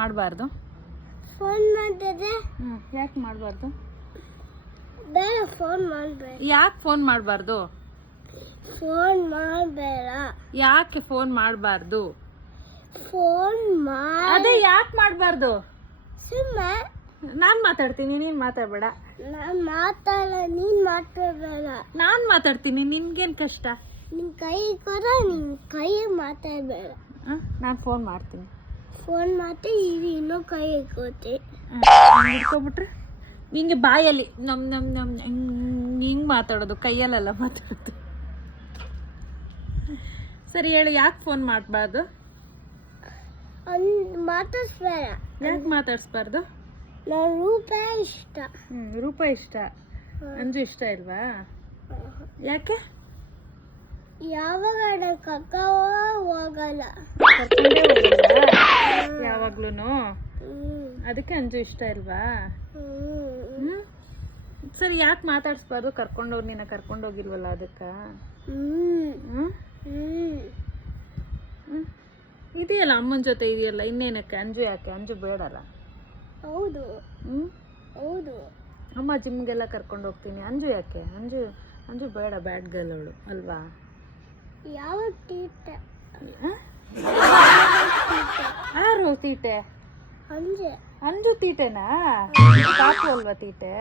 ಮಾಡಬಾರ್ದು. ಫೋನ್ ಮಾಡಿದ್ರೆ? ಹ್ಞೂ ಯಾಕೆ ಮಾಡಬಾರ್ದು? ಬೇಡ ಫೋನ್ ಮಾಡಬೇಡ. ಯಾಕೆ ಫೋನ್ ಮಾಡಬಾರ್ದು? ಫೋನ್ ಮಾಡಬೇಡ. ಯಾಕೆ ಫೋನ್ ಮಾಡಬಾರ್ದು? ಫೋನ್ ಅದೇ ಯಾಕೆ ಮಾಡಬಾರ್ದು? ಸುಮ್ಮನೆ ನಾನು ಮಾತಾಡ್ತೀನಿ ನೀನು ಮಾತಾಡಬೇಡ. ನಾನು ಮಾತಾಡ ನೀನ್ ಮಾತಾಡಬೇಡ. ನಾನು ಮಾತಾಡ್ತೀನಿ ನಿನ್ಗೇನು ಕಷ್ಟ? ನಿನ್ ಕೈ ಕೊಡ ನಿನ್ ಕೈ ಮಾತಾಡಬೇಡ. ನಾನು ಫೋನ್ ಮಾಡ್ತೀನಿ. ಫೋನ್ ಮಾತ್ರ ಇದು ಇನ್ನೂ ಕೈ ಇಕ್ಕೋತಿ ಹಿಡ್ಕೊಬಿಟ್ರೆ ಹಿಂಗೆ ಬಾಯಲ್ಲಿ ನಮ್ ನಮ್ ನಮ್ ಹಿಂಗೆ ಮಾತಾಡೋದು ಕೈಯಲ್ಲೆಲ್ಲ ಮಾತಾಡೋದು. ಸರಿ ಹೇಳಿ ಯಾಕೆ ಫೋನ್ ಮಾಡಬಾರ್ದು? ಮಾತಾಡ್ಸ್ಬೇಡ. ಯಾಕೆ ಮಾತಾಡಿಸ್ಬಾರ್ದು? ನಾವು ರೂಪ ಇಷ್ಟ. ಹ್ಞೂ ರೂಪ ಇಷ್ಟ. ಅಂಜು ಇಷ್ಟ ಇಲ್ವಾ? ಯಾಕೆ? ಯಾವಾಗ ಅಣ್ಣ ಕಕ್ಕ ಹೋಗಲ್ಲ. ಯಾವಾಗ್ಲೂ ಅದಕ್ಕೆ ಅಂಜು ಇಷ್ಟ ಇಲ್ವಾ? ಹ್ಮ್. ಸರಿ ಯಾಕೆ ಮಾತಾಡಿಸ್ಬಾರ್ದು? ಕರ್ಕೊಂಡೋಗಿ ನಿನ್ನ ಕರ್ಕೊಂಡೋಗಿಲ್ವಲ್ಲ ಅದಕ್ಕೆ? ಇದೆಯಲ್ಲ ಅಮ್ಮನ ಜೊತೆ ಇದೆಯಲ್ಲ ಇನ್ನೇನಕ್ಕೆ? ಅಂಜು ಯಾಕೆ? ಅಂಜು ಬೇಡಲ್ಲ? ಹೌದು. ಹೌದು. ಅಮ್ಮ ಜಿಮ್ಗೆಲ್ಲ ಕರ್ಕೊಂಡು ಹೋಗ್ತೀನಿ ಅಂಜು ಯಾಕೆ? ಅಂಜು ಅಂಜು ಬೇಡ ಬ್ಯಾಡ್ ಗರ್ಲ್ ಅವಳು ಅಲ್ವಾ? ಯಾವ? ಯಾರು ತೀಟೆ? ಅಂಜೆ. ಅಂಜು ತೀಟೆನಾ? ಪಾಪು ಅಲ್ವಾ ತೀಟೆ?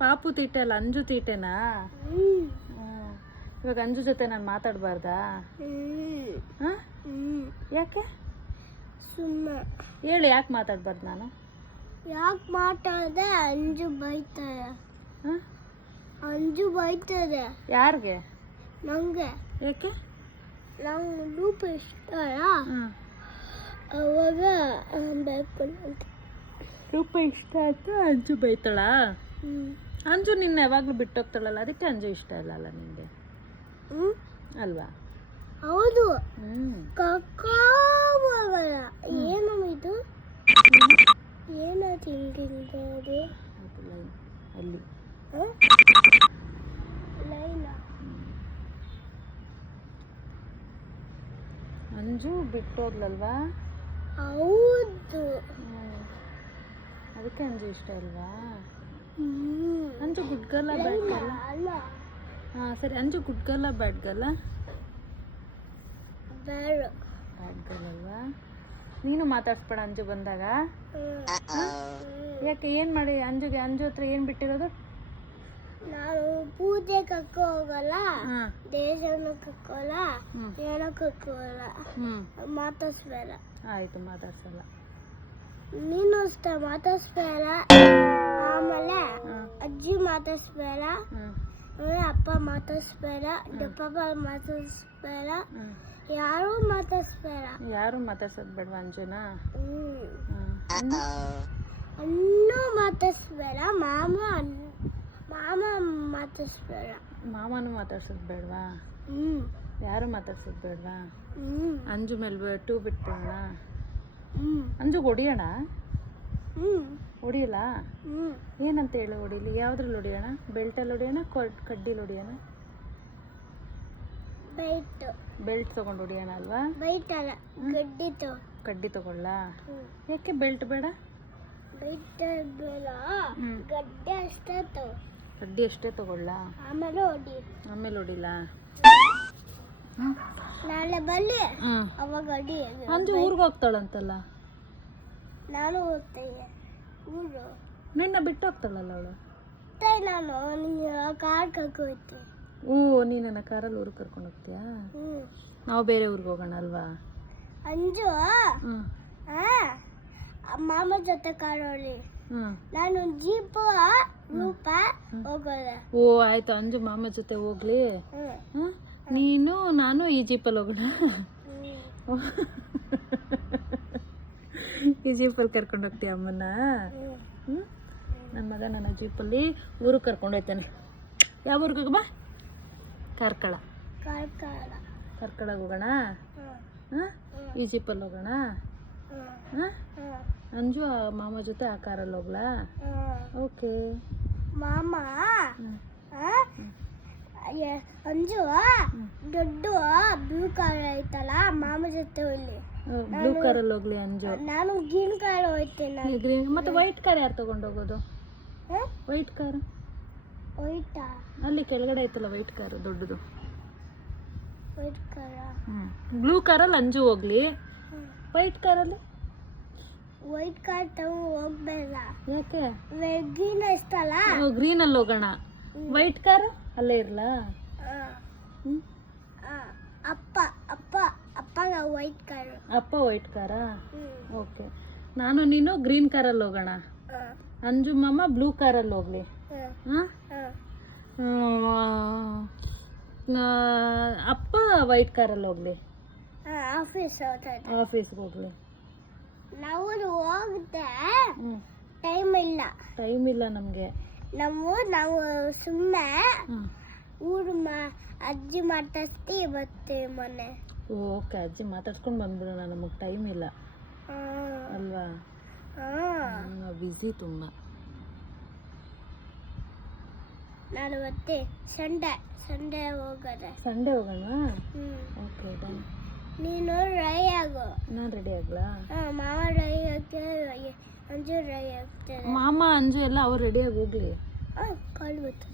ಪಾಪು ತೀಟೆ ಅಲ್ಲ ಅಂಜು ತೀಟೆನಾ. ಇವಾಗ ಅಂಜು ಜೊತೆ ನಾನು ಮಾತಾಡಬಾರ್ದಾ? ಯಾಕೆ? ಸುಮ್ಮನೆ ಹೇಳು ಯಾಕೆ ಮಾತಾಡ್ಬಾರ್ದು ನಾನು? ಯಾಕೆ ಮಾತಾಡದೆ ಅಂಜು ಬೈತಾರೆ. ಅಂಜು ಬೈತಾರೆ. ಯಾರಿಗೆ? ನಂಗೆ. ಯಾಕೆ? ನಂಗೆ ರೂಪ ಇಷ್ಟ ಹ್ಞೂ ಅವಾಗ ಬೇಕು ರೂಪ ಇಷ್ಟ ಆಯ್ತು ಅಂಜು ಬೈತಾಳ? ಅಂಜು ನಿನ್ನ ಯಾವಾಗಲೂ ಬಿಟ್ಟೋಗ್ತಾಳಲ್ಲ ಅದಕ್ಕೆ ಅಂಜು ಇಷ್ಟ ಇಲ್ಲ ಅಲ್ಲ ನಿಮಗೆ ಅಲ್ವಾ? ಹೌದು. ಕಕ್ಕಾವಾಗಲ್ಲ ಏನು ಇದು? ಏನು ತಿಂದಿದ್ದು ಅಲ್ಲಿ. ಅಂಜು ಬಿಟ್ಟೋಗ್ಲಲ್ವಾ ಹೌದು. ಅದಕ್ಕೆ ಅಂಜು ಇಷ್ಟ ಅಲ್ವಾ ಅಂಜು ಗುಡ್ ಗರ್ಲ ಬ್ಯಾಡ್ ಗರ್ಲ ಅಲ್ಲ. ಸರಿ ಅಂಜು ಗುಡ್ ಗರ್ಲ ಬ್ಯಾಡ್ ಗರ್ಲ ಬೇಡ. ಬ್ಯಾಡ್ ಗರ್ಲ್ ಅಲ್ವಾ? ನೀನು ಮಾತಾಡ್ಸ್ಬೇಡ ಅಂಜು ಬಂದಾಗ. ಯಾಕೆ ಏನು ಮಾಡಿ ಅಂಜುಗೆ? ಅಂಜು ಹತ್ರ ಏನು ಬಿಟ್ಟಿರೋದು? ನಾನು ಪೂಜೆ ಕಕ್ಕು ಹೋಗಲ್ಲ ದೇಶವನ್ನು ಕಕ್ಕೋಲ್ಲ ಏನೋ ಕಕ್ಕೋಲ್ಲ ಮಾತಾಡ್ಸ್ಬೇಡ. ಆಯ್ತು ಮಾತಾಡ್ಸಲ್ಲ. ನೀನು ಅಷ್ಟೇ ಮಾತಾಡ್ಸ್ಬೇಡ ಆಮೇಲೆ ಅಜ್ಜಿ ಮಾತಾಡ್ಸ್ಬೇಡ ಅಪ್ಪ ಮಾತಾಡ್ಸ್ಬೇಡ ದಪ್ಪಪ್ಪ ಮಾತಾಡ್ಸ್ಬೇಡ ಯಾರು ಮಾತಾಡ್ಸ್ಬೇಡ. ಯಾರು ಮಾತಾಡ್ಸೋದು ಬೇಡವಾ ಅಂಜುನ? ಹ್ಞೂ ಅಣ್ಣು ಮಾತಾಡ್ಸ್ಬೇಡ ಮಾಮ ಅಣ್ಣ- ಮಾಮ ಮಾತಾಡ್ಸ್ಬೇಡ. ಮಾಮನೂ ಮಾತಾಡ್ಸೋದು ಬೇಡವಾ ಹ್ಞೂ ಯಾರು ಮಾತಾಡ್ಸೋದು ಬೇಡವಾ ಹ್ಞೂ ಅಂಜು ಮೇಲೆ ಟೂ ಬಿಟ್ಬಿಡೋಣ? ಹ್ಮ್. ಅಂಜುಗೆ ಹೊಡಿಯೋಣ? ಹ್ಞೂ ಹೊಡಿಯಲ್ಲ? ಹ್ಞೂ ಏನಂತ ಹೇಳು ಹೊಡಿಲಿ? ಯಾವ್ದ್ರಲ್ಲಿ ಹೊಡಿಯೋಣ? ಬೆಲ್ಟಲ್ಲಿ ಹೊಡಿಯೋಣ ಕೊಡ್ ಕಡ್ಡಿಲಿ ಹೊಡಿಯೋಣ? ಬೆಲ್ಟ್. ಬೆಲ್ಟ್ ತಗೊಂಡು ಹೊಡಿಯೋಣ ಅಲ್ವಾ? ಬೆಲ್ಟ್ ಅಲ್ಲ ಗಡ್ಡಿತು ಕಡ್ಡಿ ತಗೊಳ್ಳ? ಯಾಕೆ ಬೆಲ್ಟ್ ಬೇಡ? ಬೆಲ್ಟ್ ಬೇಡ ಹ್ಞೂ ಗಡ್ಡೆ ಅಷ್ಟೇ ತಗೋ. ಕಡ್ಡಿ ಅಷ್ಟೇ ತಗೊಳ್ಳ. ಆಮೇಲೆ ಹೊಡಿ. ಆಮೇಲೆ ಹೊಡಿಲ್ಲ ನಾಳೆ ಬಲ್ಲಿ ಅವಾಗ ಹೊಡಿ. ಅಂಜು ಊರಿಗೆ ಹೋಗ್ತಾಳಂತಲ್ಲ? ನಾನು ಹೋಗ್ತೇನೆ. ಊರು ನಿನ್ನ ಬಿಟ್ಟು ಹೋಗ್ತಾಳಲ್ಲ ಅವಳು? ನಾನು. ನಿನ್ನ ಕಾರ್ ಕರ್ಕೋಯ್ತೆ ಓ ನೀನು ನನ್ನ ಕಾರಲ್ಲಿ ಊರಿಗೆ ಕರ್ಕೊಂಡು ಹೋಗ್ತೀಯಾ? ನಾವು ಬೇರೆ ಊರಿಗೆ ಹೋಗೋಣ ಅಲ್ವಾ? ಅಂಜು. ಮಾಮ ಜೊತೆ ಕಾರ್ ಹೊಡಿ ಹ್ಞೂ ನಾನು ಜೀಪ್ ಓ ಆಯ್ತು ಅಂಜು ಮಾಮ ಜೊತೆ ಹೋಗ್ಲಿ. ನೀನು ನಾನು ಈ ಜೀಪಲ್ಲಿ ಹೋಗೋಣ. ಈ ಜೀಪಲ್ಲಿ ಕರ್ಕೊಂಡು ಹೋಗ್ತೀಯ ಅಮ್ಮನ ನನ್ನ ಮಗ ನನ್ನ ಜೀಪಲ್ಲಿ ಊರಿಗೆ ಕರ್ಕೊಂಡು ಹೋಗ್ತಾನೆ ಯಾವ ಊರಿಗೆ ಹೋಗಬಾ ಕರ್ಕಳ. ಕರ್ಕಳ. ಹೋಗೋಣ? ಈ ಜೀಪಲ್ಲಿ ಹೋಗೋಣ? ಅಂಜು ಮಾಮ ಜೊತೆ ಆ ಕಾರಲ್ಲಿ ಹೋಗ್ಲಾ? ಓಕೆ. ಮಾಮ? ಅಂಜು ದೊಡ್ಡ ಬ್ಲೂ ಕಾರ್ ಐತಲ್ಲ ಮಾಮ ಜೊತೆ ಹೋಗ್ಲಿ. ಬ್ಲೂ ಕಾರಲ್ಲಿ ಹೋಗ್ಲಿ ಅಂಜು. ನಾನು ಗ್ರೀನ್ ಕಾರ್ ಹೋಗ್ತೇನೆ ಗ್ರೀನ್ ಮತ್ತೆ ವೈಟ್ ಕಾರ್ ಯಾರು ತಗೊಂಡೋಗೋದು ವೈಟ್ ಕಾರ್ ವೈಟ್? ಅಲ್ಲಿ ಕೆಳಗಡೆ ಐತಲ್ಲ ವೈಟ್ ಕಾರ್ ದೊಡ್ಡದು. ವೈಟ್ ಕಾರ ಬ್ಲೂ ಕಾರಲ್ಲಿ ಅಂಜು ಹೋಗ್ಲಿ. ವೈಟ್ ಕಾರಲ್ಲಿ ವೈಟ್ ಕಾರ್ ತಗೊಂಡು ಹೋಗ್ಬೇಡ. ಯಾಕೆ? ಗ್ರೀನ್ ಅಷ್ಟಲ್ಲ ಗ್ರೀನ್ ಅಲ್ಲಿ ಹೋಗೋಣ. ವೈಟ್ ಕಾರ್ ಅಲ್ಲೇ ಇರಲಾ? ಅಪ್ಪ ಅಪ್ಪ ಅಪ್ಪಗ ವೈಟ್ ಕಾರ್ ಅಪ್ಪ ವೈಟ್ ಕಾರಾ ಓಕೆ ನಾನು ನೀನು ಗ್ರೀನ್ ಕಾರಲ್ಲಿ ಹೋಗೋಣ. ಆ, ಅಂಜು ಮಾಮ ಬ್ಲೂ ಕಾರಲ್ಲಿ ಹೋಗ್ಲಿ. ಹಾಂ. ಅಪ್ಪ ವೈಟ್ ಕಾರಲ್ಲಿ ಹೋಗ್ಲಿ. ಆಫೀಸ್ ಆಫೀಸ್ಗೆ ಹೋಗ್ಲಿ. ನಾವು ಹೋಗುತ್ತೆ ಟೈಮ್ ಇಲ್ಲ. ಟೈಮ್ ಇಲ್ಲ ನಮಗೆ. ನಾವು ನಾವು ಸುಮ್ಮನೆ ಊರು ಮಾ ಅಜ್ಜಿ ಮಾತಾಡ್ತಿ ಬತ್ತೆ ಮೊನ್ನೆ ಓಕೆ ಅಜ್ಜಿ ಮಾತಾಡ್ಸ್ಕೊಂಡು ಬಂದ್ಬಿಡೋಣ ನಮಗೆ ಟೈಮ್ ಇಲ್ಲ. ಅಲ್ವಾ. ಬ್ಯುಸಿ ತುಂಬ. ನಾನು ಮತ್ತೆ ಸಂಡೆ ಸಂಡೆ ಹೋಗೋದ. ಸಂಡೆ ಹೋಗೋಣ? ಹ್ಞೂ ಓಕೆ ಡನ್ ನೀನು ರೈ ಆಗು ನಾನು ರೆಡಿ ಆಗ್ಲಾ ಆ, ಮಾವ ರೈ ಹಾಕ್ತಾರೆ ಅಂಜು ರೈ ಹಾಕ್ತಾರೆ ಮಾಮ ಅಂಜು ಎಲ್ಲ ಅವ್ರು ರೆಡಿಯಾಗಿ ಹೋಗ್ಲಿ ಆ, ಕಾಲು ಬರ್ತದೆ